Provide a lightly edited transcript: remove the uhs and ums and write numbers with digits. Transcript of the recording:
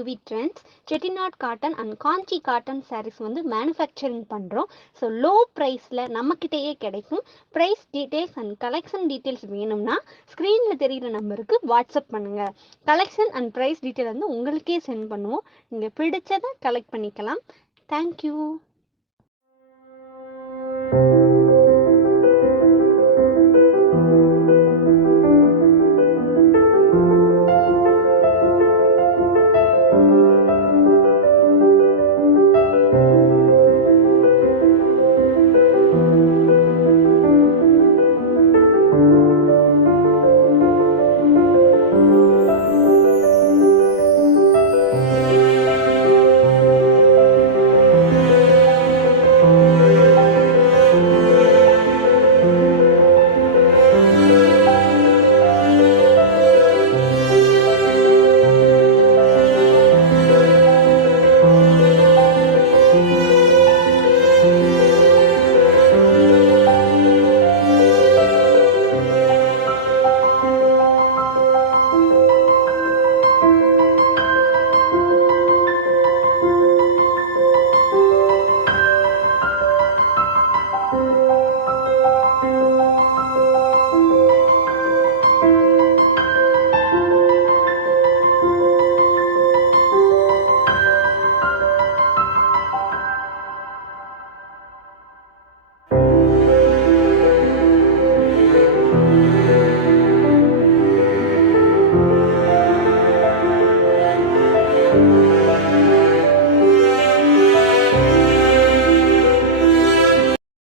UV Trendz, Chettinad Cotten and Kanchi Cotton sarees வந்து manufacturing பண்றோம். So low ப்ரைஸில் நம்மக்கிட்டேயே கிடைக்கும். Price details and collection details வேணும்னா ஸ்க்ரீனில் தெரிகிற நம்பருக்கு வாட்ஸ்அப் பண்ணுங்கள். கலெக்ஷன் அண்ட் ப்ரைஸ் டீட்டெயில் வந்து உங்களுக்கே சென்ட் பண்ணுவோம். நீங்கள் பிடிச்சதை கலெக்ட் பண்ணிக்கலாம். தேங்க்யூ.